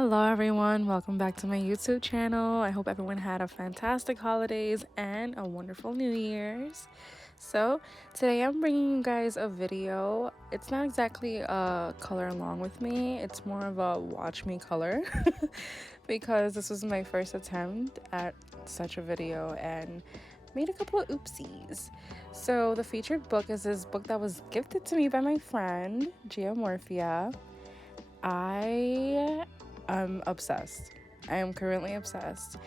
Hello everyone, welcome back to my YouTube channel. I hope everyone had a fantastic holidays and a wonderful New Year's. So today I'm bringing you guys a video. It's not exactly a color along with me, it's more of a watch me color because this was my first attempt at such a video and made a couple of oopsies. So the featured book is this book that was gifted to me by my friend Geomorphia. I am obsessed. I am currently obsessed.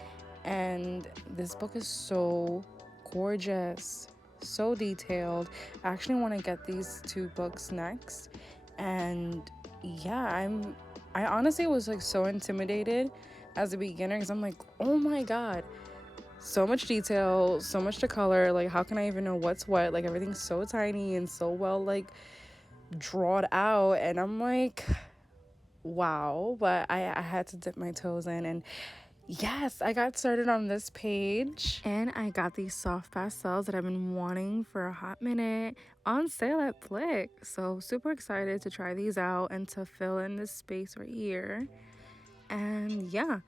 And this book is so gorgeous, so detailed. I actually want to get these two books next. And yeah, I honestly was like so intimidated as a beginner because I'm like, oh my god, so much detail, so much to color. Like, how can I even know what's what? Like, everything's so tiny and so well like drawn out. And I'm like, wow. But I had to dip my toes in, and yes, I got started on this page and I got these soft pastels that I've been wanting for a hot minute on sale at Flick. So super excited to try these out and to fill in this space right here. And yeah,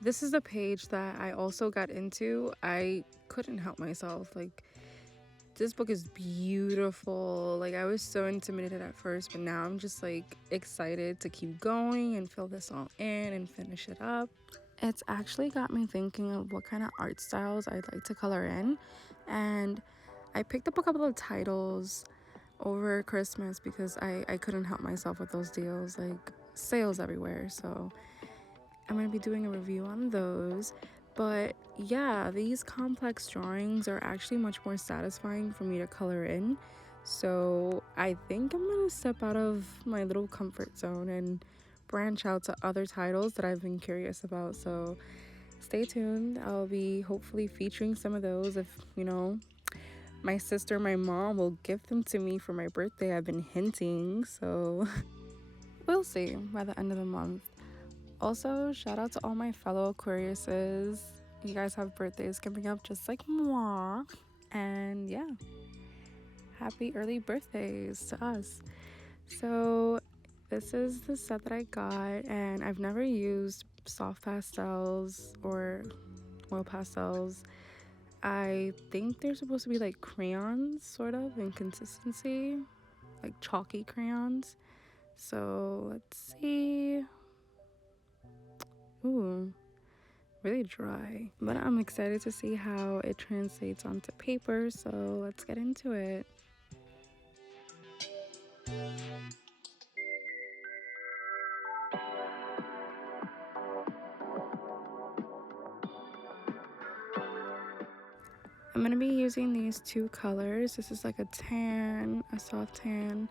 this is the page that I also got into. I couldn't help myself. Like, this book is beautiful. Like, I was so intimidated at first, but now I'm just like excited to keep going and fill this all in and finish it up. It's actually got me thinking of what kind of art styles I'd like to color in, and I picked up a couple of titles over Christmas because I couldn't help myself with those deals, like sales everywhere. So I'm going to be doing a review on those. But yeah, these complex drawings are actually much more satisfying for me to color in. So I think I'm going to step out of my little comfort zone and branch out to other titles that I've been curious about. So stay tuned. I'll be hopefully featuring some of those if, my sister, my mom will gift them to me for my birthday. I've been hinting, so we'll see by the end of the month. Also, shout out to all my fellow Aquariuses. You guys have birthdays coming up just like moi. And yeah, happy early birthdays to us. So this is the set that I got, and I've never used soft pastels or oil pastels. I think they're supposed to be like crayons, sort of, in consistency, like chalky crayons. So let's see. Ooh, really dry. But I'm excited to see how it translates onto paper, so let's get into it. I'm going to be using these two colors. This is like a tan, a soft tan,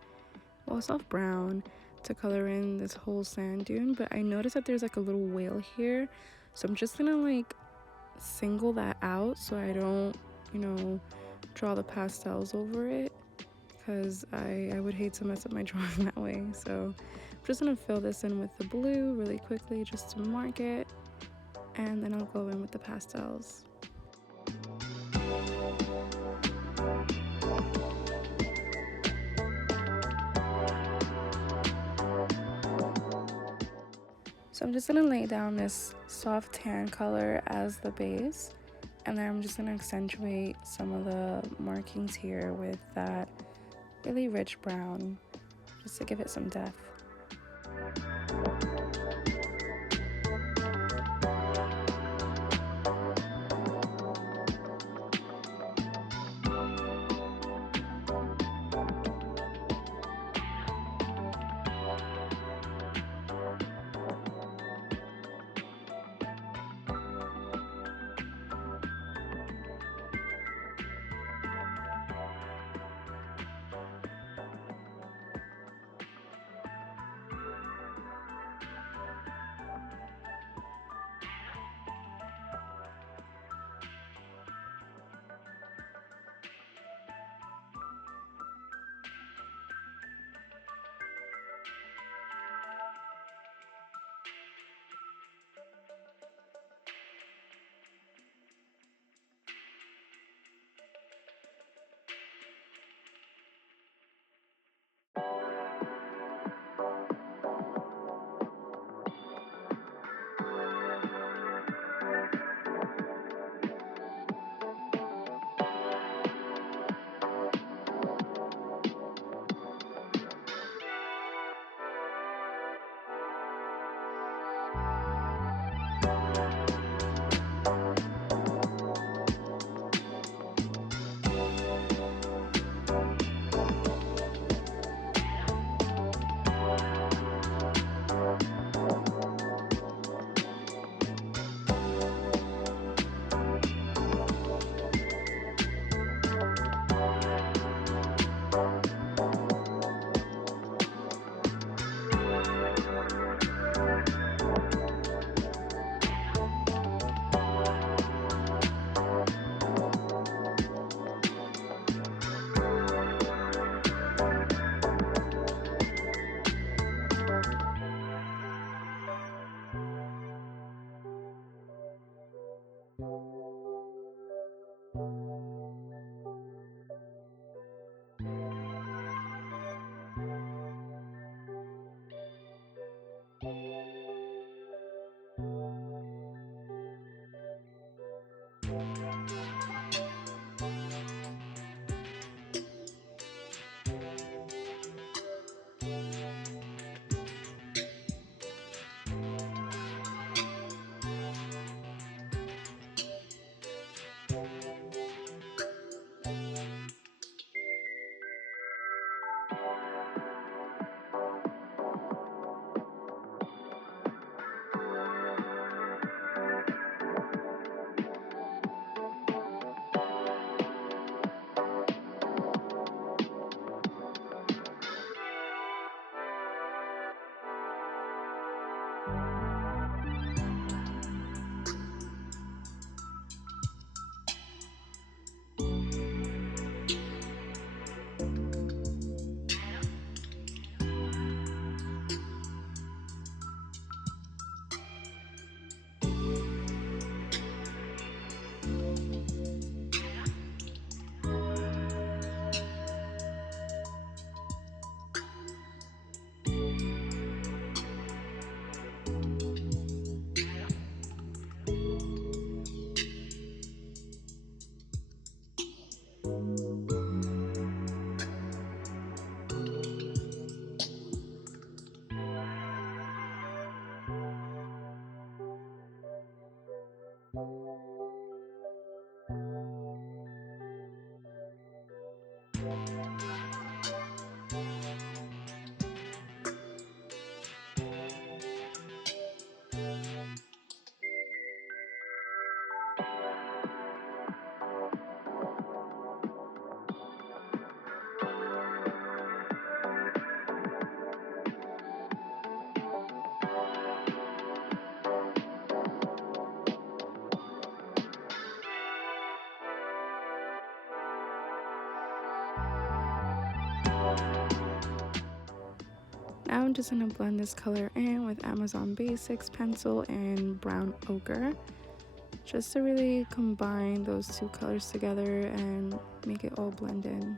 well, a soft brown to color in this whole sand dune. But I noticed that there's like a little whale here. So I'm just going to like single that out so I don't, draw the pastels over it, because I would hate to mess up my drawing that way. So I'm just going to fill this in with the blue really quickly just to mark it. And then I'll go in with the pastels. So I'm just going to lay down this soft tan color as the base, and then I'm just going to accentuate some of the markings here with that really rich brown, just to give it some depth. Now I'm just going to blend this color in with Amazon Basics pencil and brown ochre, just to really combine those two colors together and make it all blend in.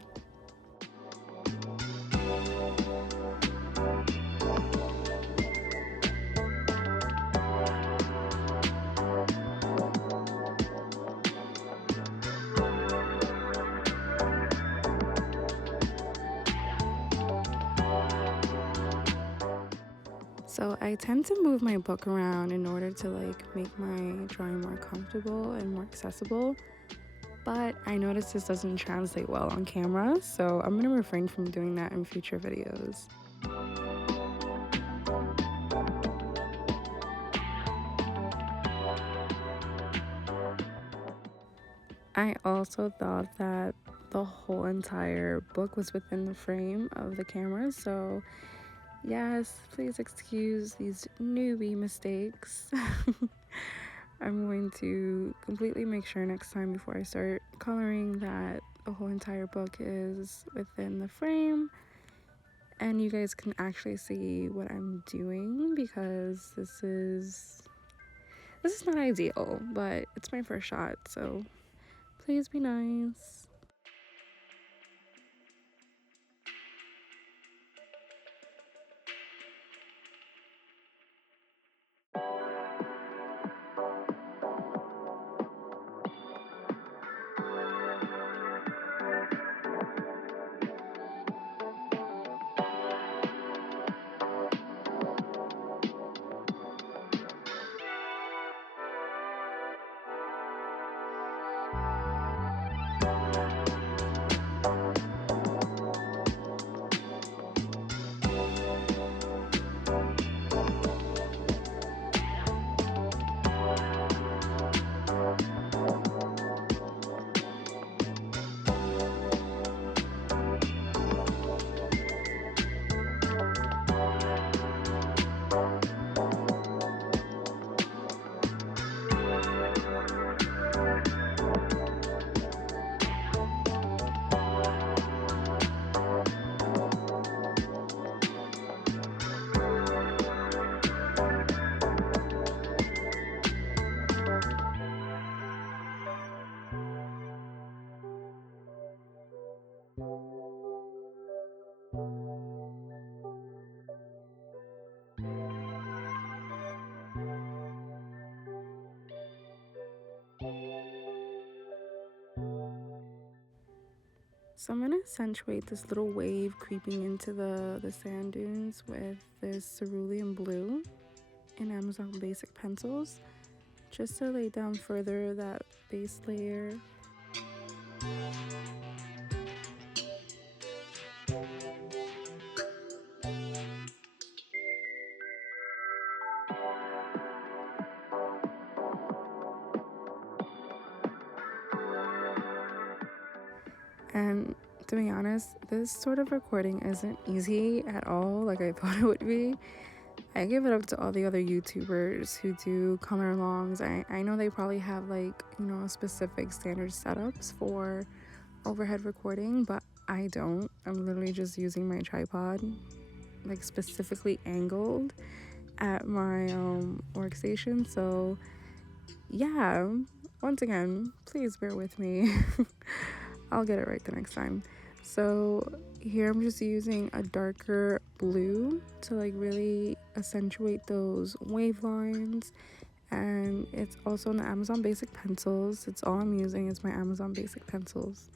So I tend to move my book around in order to make my drawing more comfortable and more accessible, but I noticed this doesn't translate well on camera, so I'm gonna refrain from doing that in future videos. I also thought that the whole entire book was within the frame of the camera, so yes, please excuse these newbie mistakes. I'm going to completely make sure next time before I start coloring that the whole entire book is within the frame and you guys can actually see what I'm doing, because this is not ideal, but it's my first shot, so please be nice. So I'm going to accentuate this little wave creeping into the sand dunes with this cerulean blue in Amazon Basic pencils, just to lay down further that base layer. And to be honest, this sort of recording isn't easy at all like I thought it would be. I give it up to all the other YouTubers who do color alongs. I know they probably have specific standard setups for overhead recording, but I don't. I'm literally just using my tripod, specifically angled at my workstation. So yeah, once again, please bear with me. I'll get it right the next time. So here I'm just using a darker blue to really accentuate those wave lines, and it's also in the Amazon Basic pencils. It's all I'm using is my Amazon Basic pencils.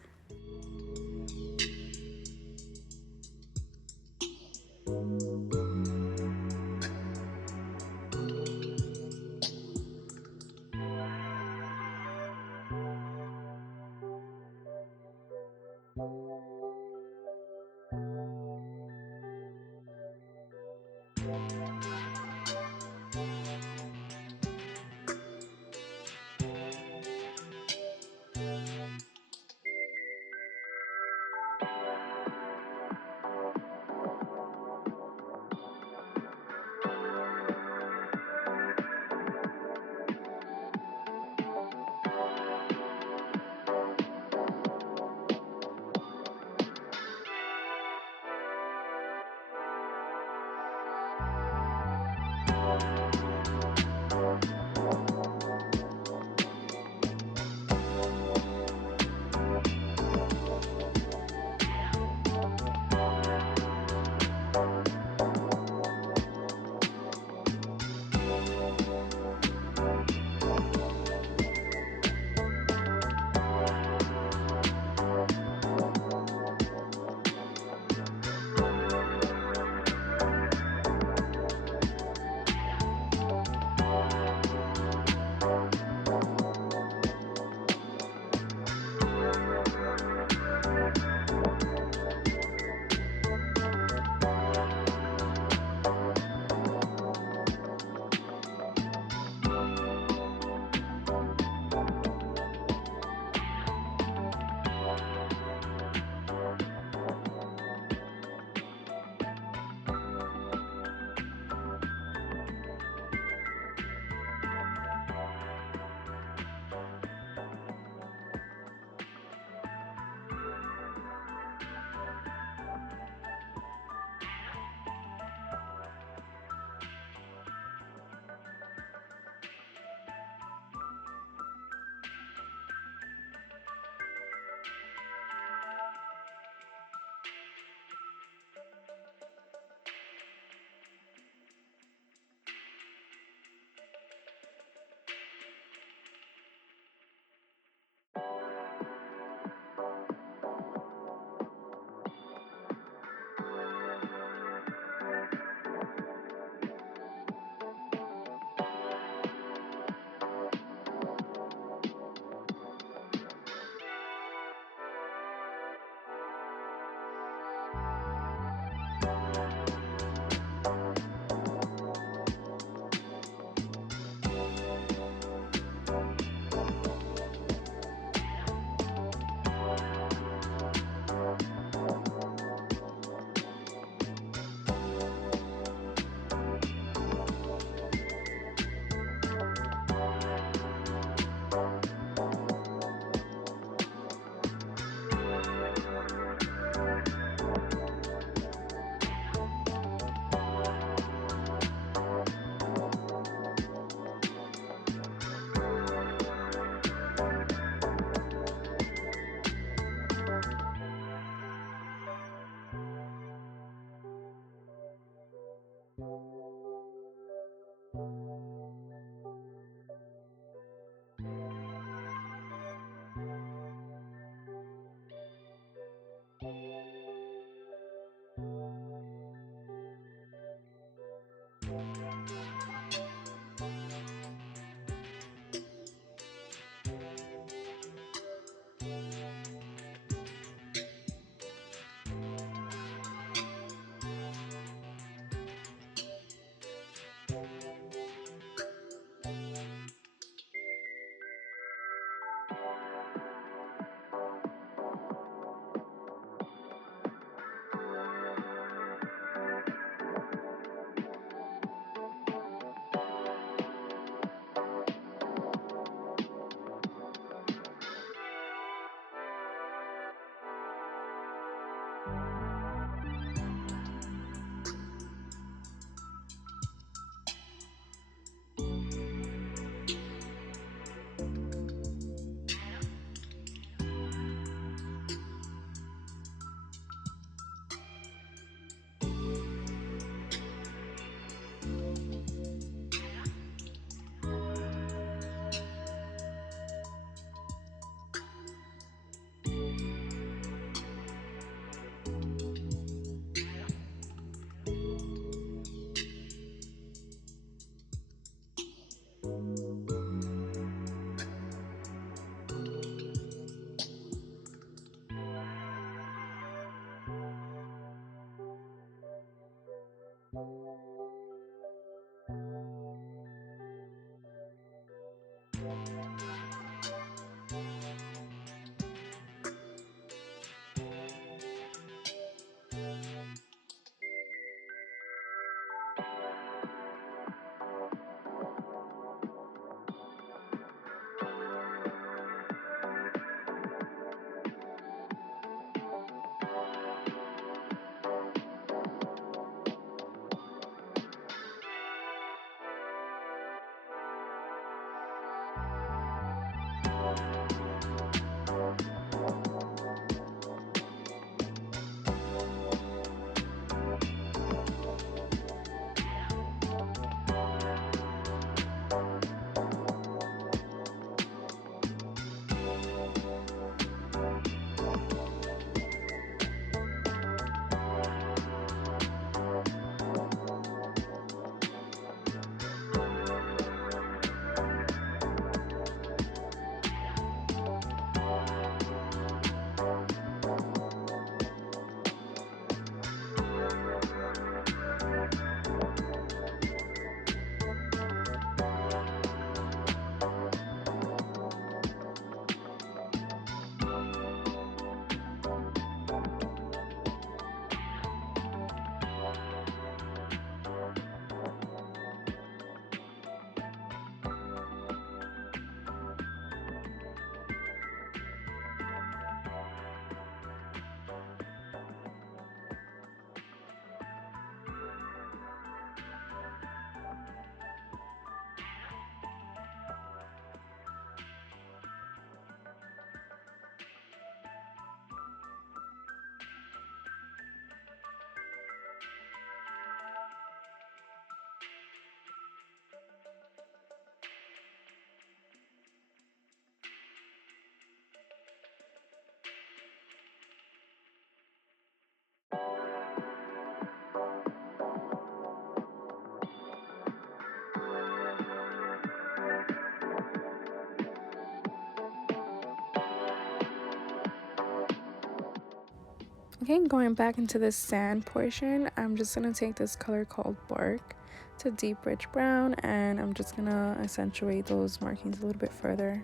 Okay, going back into the sand portion, I'm just gonna take this color called Bark to deep rich brown, and I'm just gonna accentuate those markings a little bit further.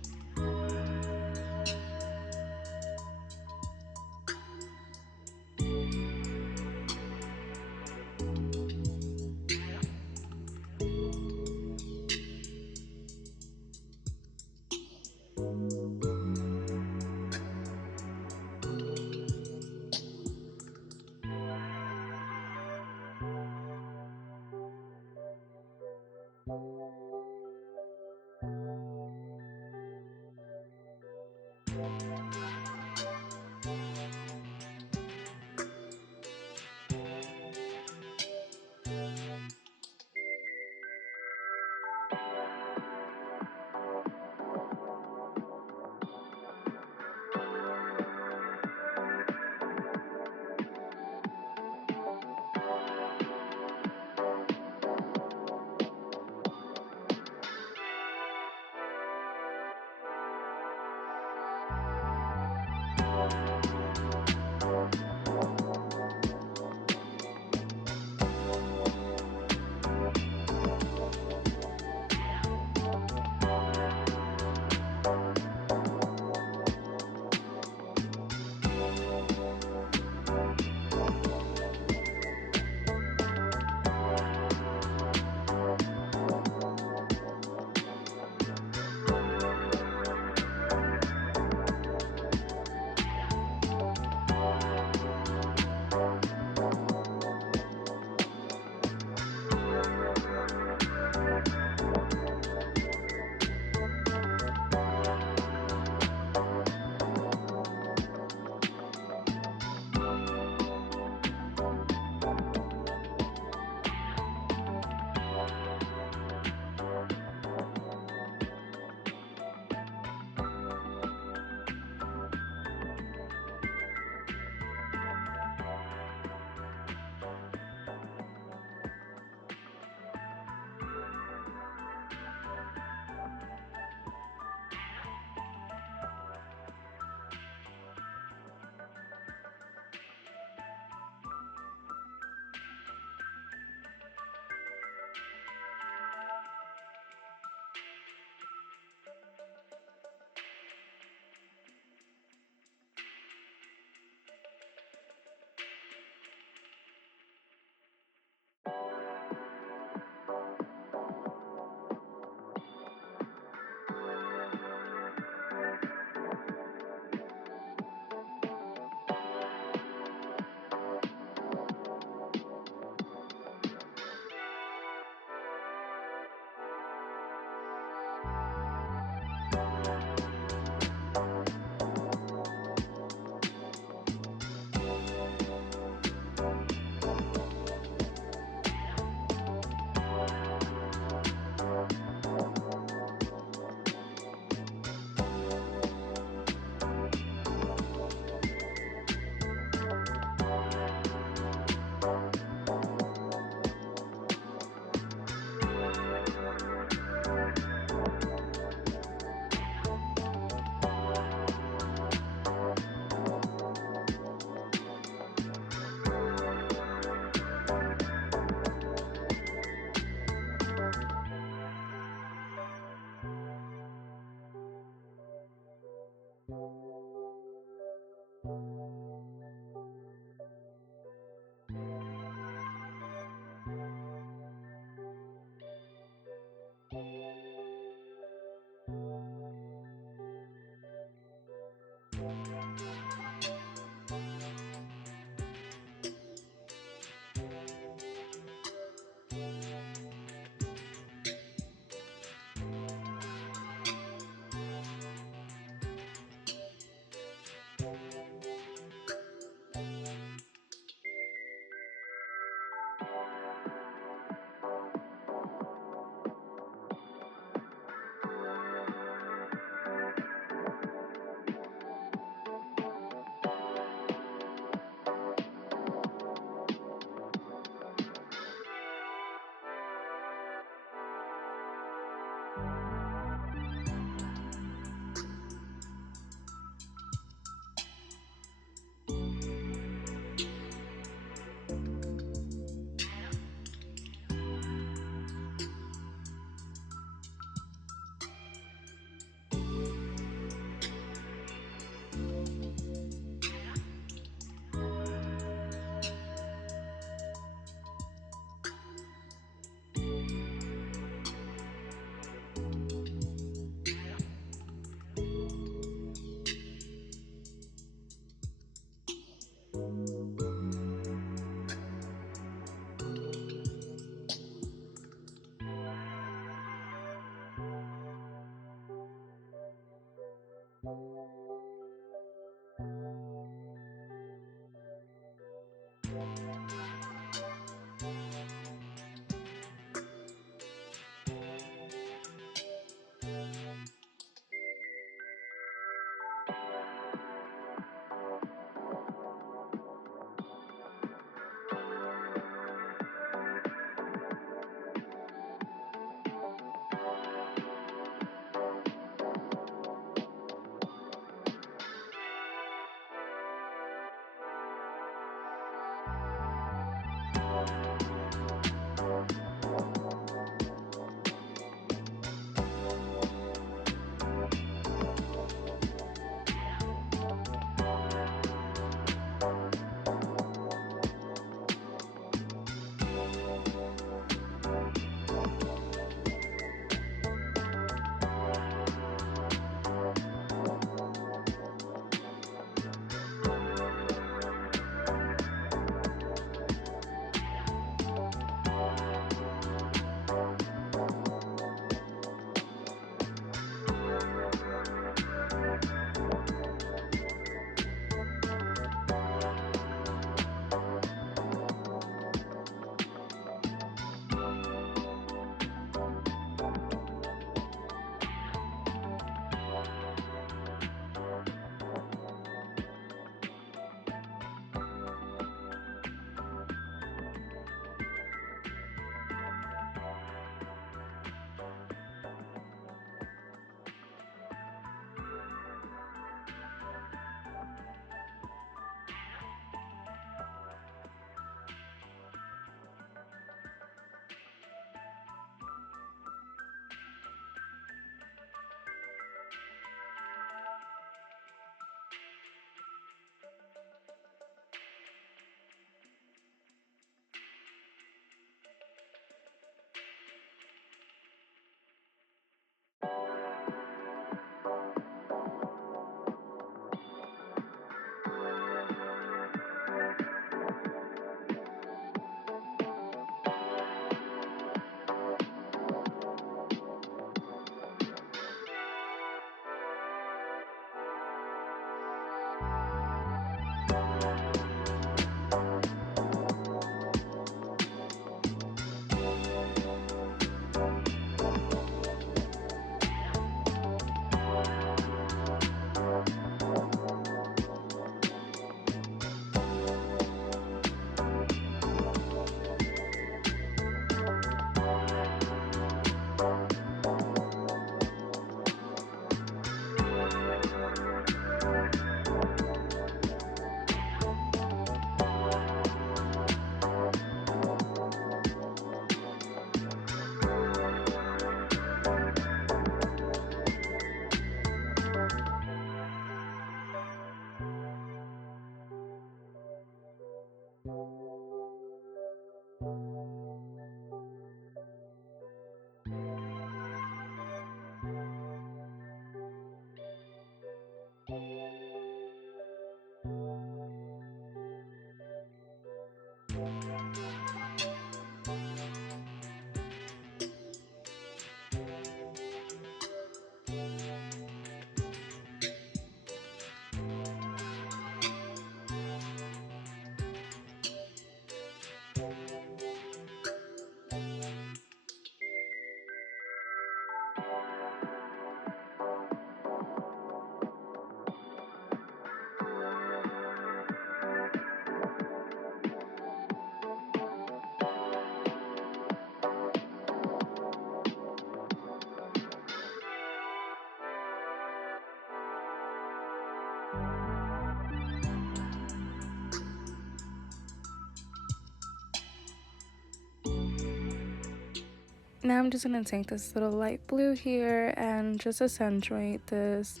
Now I'm just going to take this little light blue here and just accentuate this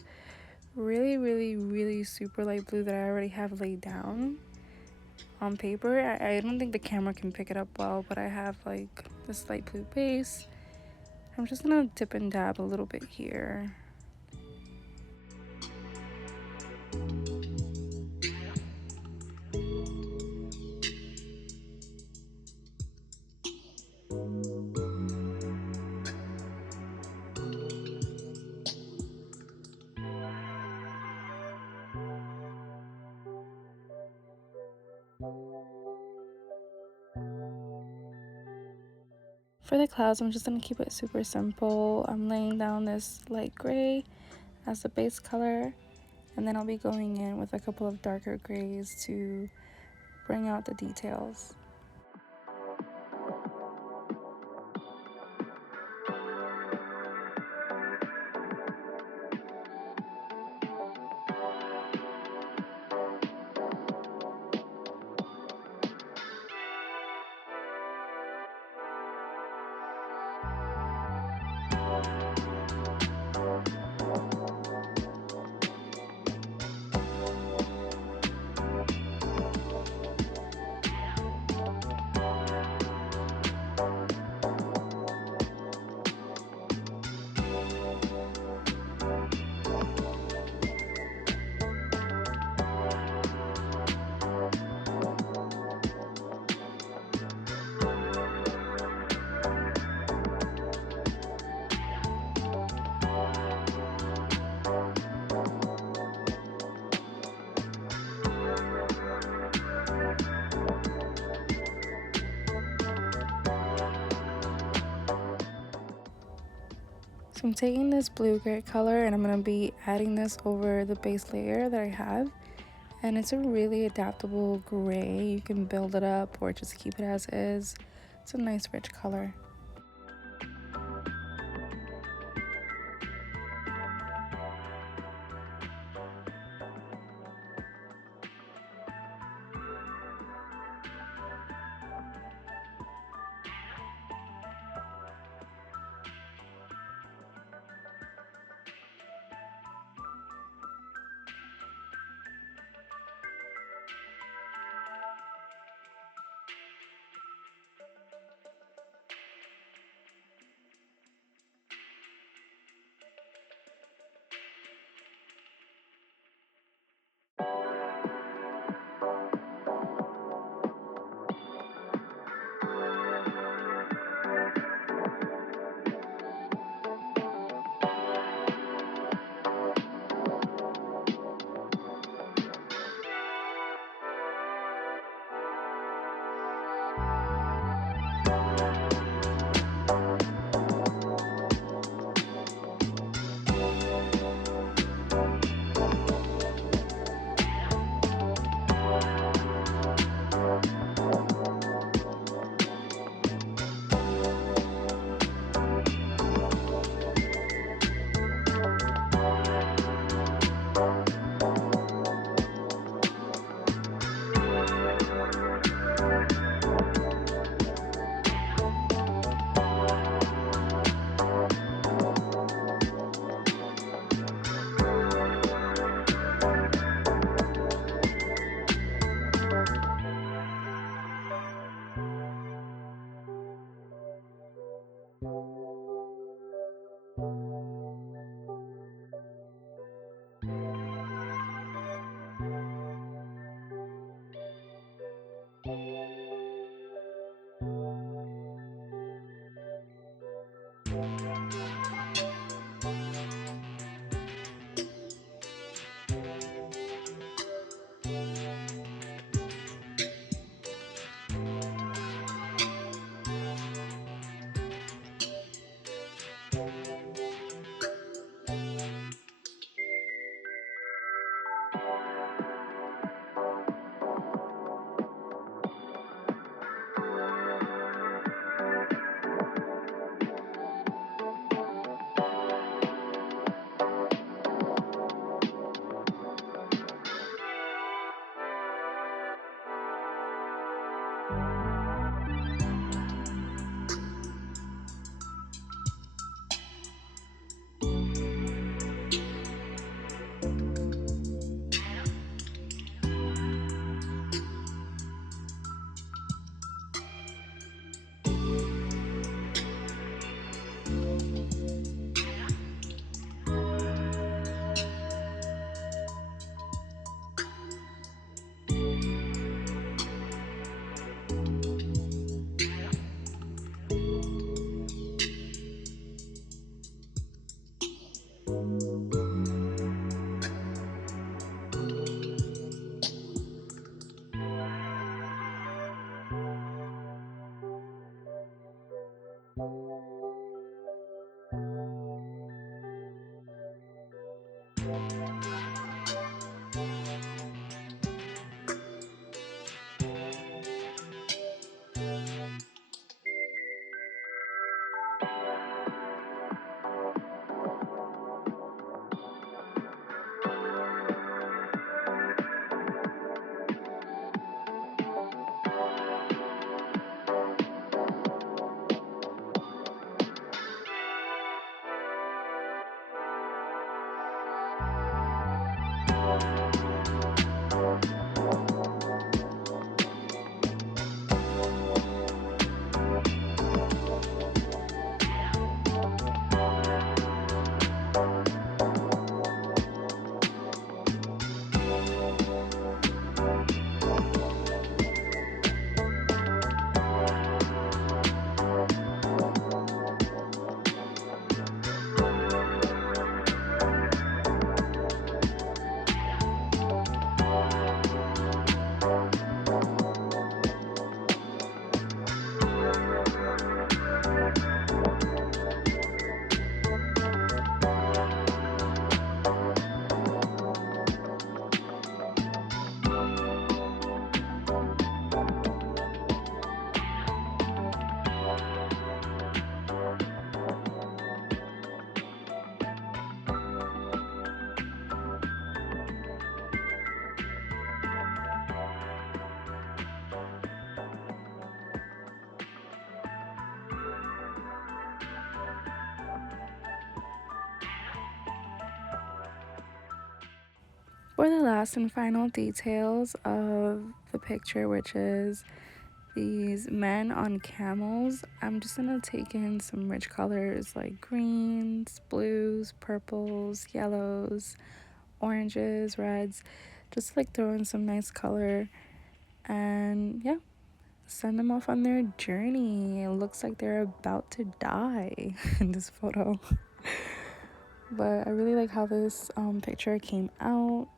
really super light blue that I already have laid down on paper. I don't think the camera can pick it up well, but I have like this light blue base. I'm just going to dip and dab a little bit here. For the clouds, I'm just going to keep it super simple. I'm laying down this light gray as the base color, and then I'll be going in with a couple of darker grays to bring out the details. So I'm taking this blue gray color and I'm going to be adding this over the base layer that I have. And it's a really adaptable gray. You can build it up or just keep it as is. It's a nice rich color. For the last and final details of the picture, which is these men on camels, I'm just gonna take in some rich colors like greens, blues, purples, yellows, oranges, reds, just like throw in some nice color and yeah, send them off on their journey. It looks like they're about to die in this photo. But I really like how this picture came out.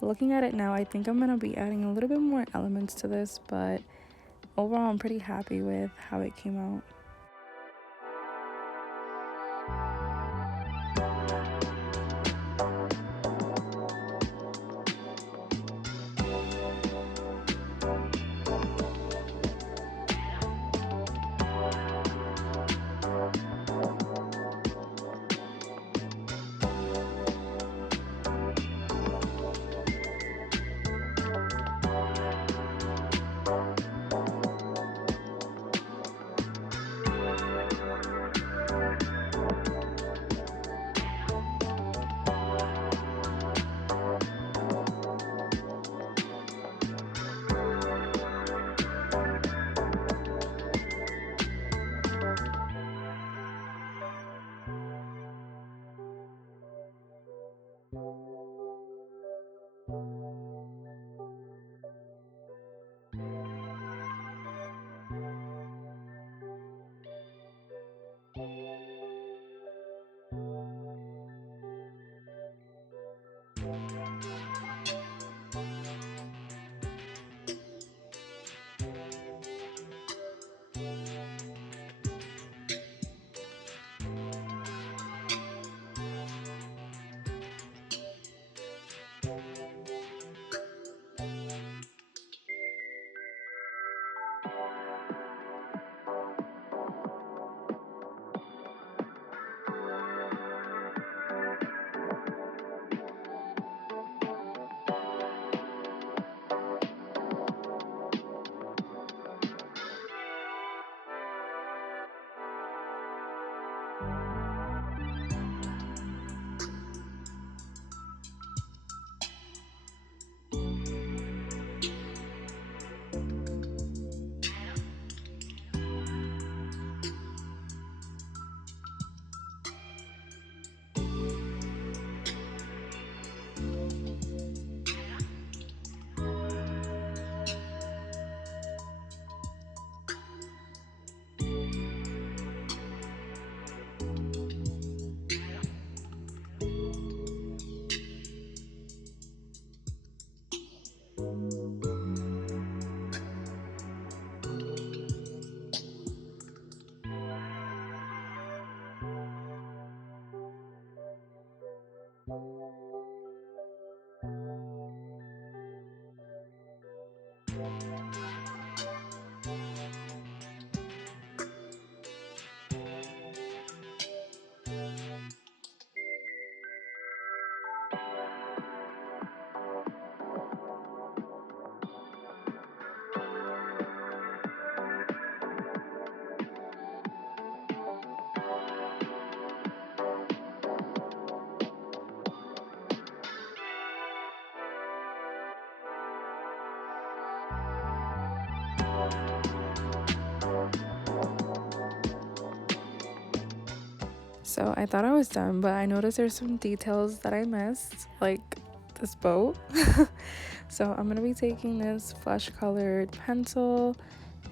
Looking at it now, I think I'm gonna be adding a little bit more elements to this, but overall I'm pretty happy with how it came out. So I thought I was done, but I noticed there's some details that I missed, like this boat. So I'm gonna be taking this flesh colored pencil,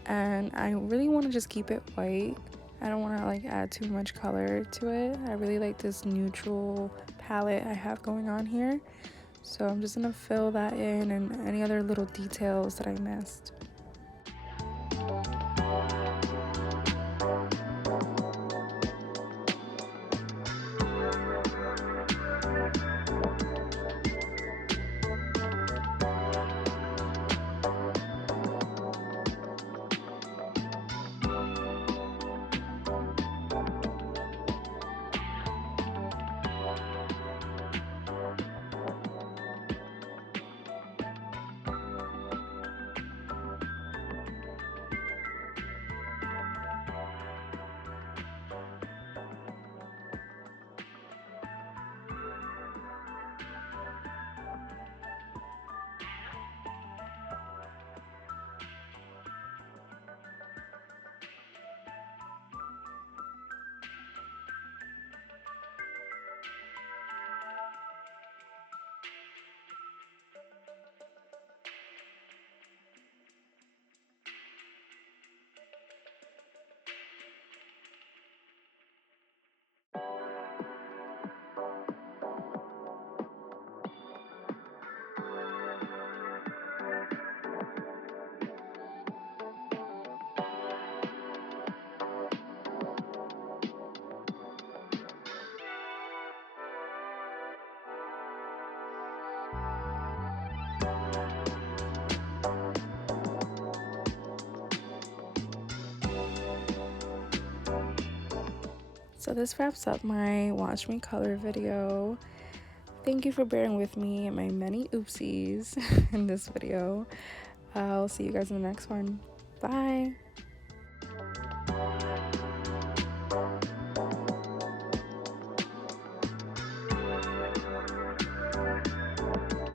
and I really want to just keep it white. I don't want to like add too much color to it. I really like this neutral palette I have going on here. So I'm just gonna fill that in and any other little details that I missed. So this wraps up my Watch Me Color video. Thank you for bearing with me and my many oopsies in this video. I'll see you guys in the next one. Bye!